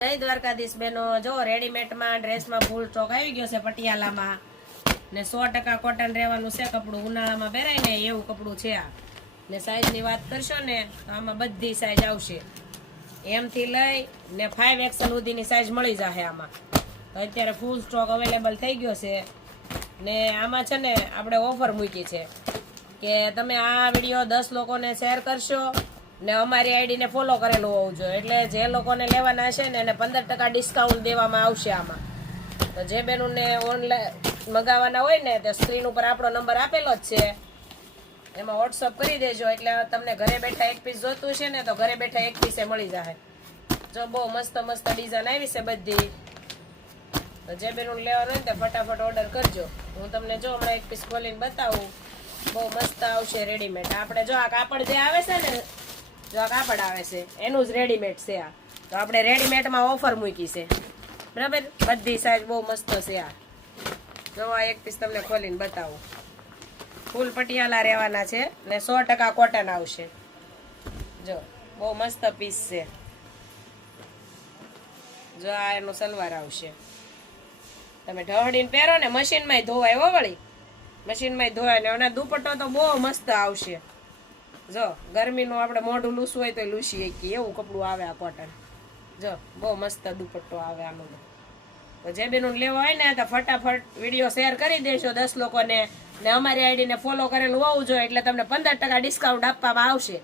જય દ્વારકાધીશ બેનો, જો રેડીમેડમાં ડ્રેસમાં ફૂલ સ્ટોક આવી ગયો છે પટિયાલામાં ને 100% કોટન રહેવાનું છે કપડું. ઉનાળામાં પહેરાય ને એવું કપડું છે આ. ને સાઈઝની વાત કરશો ને તો આમાં બધી સાઈઝ આવશે, એમ થી લઈ ને 5XL સુધીની સાઈઝ મળી જશે આમાં. તો અત્યારે ફૂલ સ્ટોક અવેલેબલ થઈ ગયો છે ને આમાં છે ને આપણે ઓફર મૂકી છે કે તમે આ વિડીયો 10 લોકોને શેર કરશો ને અમારી આઈડીને ફોલો કરેલું હોવું જોઈએ, એટલે જે લોકોને લેવાના છે ને એને 15% ડિસ્કાઉન્ટ દેવામાં આવશે આમાં. તો જે બેનોને ઓનલાઈન મગાવવાના હોય ને તો સ્ક્રીન ઉપર આપણો નંબર આપેલો જ છે, એમાં વોટ્સઅપ કરી દેજો એટલે તમને ઘરે બેઠા એક પીસ જોતું છે ને તો ઘરે બેઠા એક પીસે મળી જાય. જો બહુ મસ્ત મસ્ત ડિઝાઇન આવી છે બધી. તો જે બેનું લેવાનું હોય ને તો ફટાફટ ઓર્ડર કરજો. હું તમને જો હમણાં એક પીસ ખોલીને બતાવું, બહુ મસ્ત આવશે રેડીમેડ. આપણે જો આ કાપડ જે આવે છે ને, જો આ કાપડ આવે છે એનું જ રેડીમેડ છે આ. તો આપણે રેડીમેડમાં ઓફર મૂકી છે, બરાબર. બધી સાઈઝ બહુ મસ્ત છે આ. જો આ એક પીસ તમને ખોલીને બતાવું. ફૂલ પટિયાલા રહેવાના છે ને 100% કોટન આવશે. જો બહુ મસ્ત પીસ છે. જો આ એનું સલવાર આવશે. તમે ઢવડીને પહેરો ને મશીનમાં ધોવાય હો, વળી મશીનમાં ધોવાય ને. અને દુપટ્ટો તો બહુ મસ્ત આવશે. જો ગરમીનું આપણે મોઢું લૂસવું હોય તો લૂસી શકીએ એવું કપડું આવે આ કોટન. જો બહુ મસ્ત દુપટ્ટો આવે આનો. તો જે બેનું લેવો હોય ને તો ફટાફટ વિડીયો શેર કરી દેજો 10 લોકોને ને અમારી આઈડીને ફોલો કરેલું હોવું જોઈએ એટલે તમને 15% ડિસ્કાઉન્ટ આપવામાં આવશે.